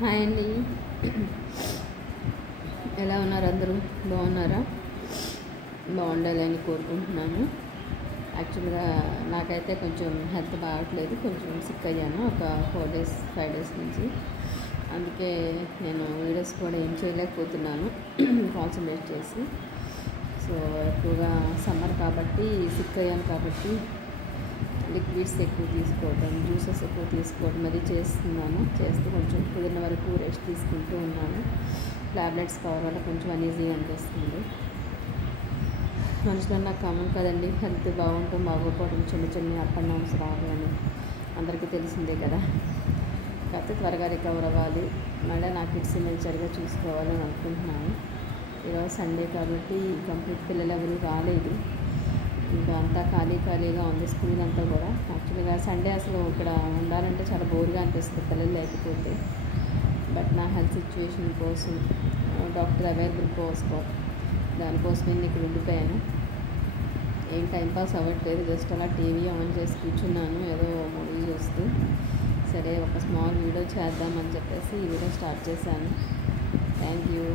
Hi అండి. ఎలా ఉన్నారు అందరూ? బాగున్నారా? బాగుండాలని కోరుకుంటున్నాను. యాక్చువల్గా నాకైతే కొంచెం హెల్త్ బాగట్లేదు, కొంచెం సిక్ అయ్యాను ఒక 4 డేస్ 5 డేస్ నుంచి. అందుకే నేను వీడియోస్ కూడా ఏం చేయలేకపోతున్నాను కాన్సన్ట్రేట్ చేసి. సో ఎక్కువగా సమ్మర్ కాబట్టి సిక్ అయ్యాను కాబట్టి లిక్విడ్స్ ఎక్కువ తీసుకోవడం, జ్యూసెస్ ఎక్కువ తీసుకోవడం అది చేస్తూ కొంచెం కుదిరిన వరకు రెస్ట్ తీసుకుంటూ ఉన్నాను. ట్యాబ్లెట్స్ కవర్ వల్ల కొంచెం అనీజీగా అనిపిస్తుంది. మనుషులు నాకు కామన్ కదండి, హెల్త్ బాగుంటాం బాగోకపోవడం, చిన్న అప్ అండ్ డౌన్స్ రాదు అని అందరికీ తెలిసిందే కదా. కాకపోతే త్వరగా రికవర్ అవ్వాలి, మళ్ళీ నా కిడ్స్ నేను సరిగా చూసుకోవాలని అనుకుంటున్నాను. ఈరోజు సండే కాబట్టి కంప్లీట్ పిల్లలు ఎవరు రాలేదు, ఇంకా అంతా ఖాళీగా ఉంది స్కూల్ అంతా కూడా. యాక్చువల్గా సండే అసలు ఇక్కడ ఉండాలంటే చాలా బోర్గా అనిపిస్తుంది పిల్లలు లేకపోతే. బట్ నా హెల్త్ సిచ్యువేషన్ కోసం డాక్టర్ అవైలబుల్ దానికోసమే ఇక్కడ ఉండిపోయాను. ఏం టైంపాస్ అవ్వట్లేదు, జస్ట్ అలా టీవీ ఆన్ చేసి కూర్చున్నాను ఏదో మూవీ చూస్తూ. సరే ఒక స్మాల్ వీడియో చేద్దామని చెప్పేసి ఈ వీడియో స్టార్ట్ చేశాను. Thank you.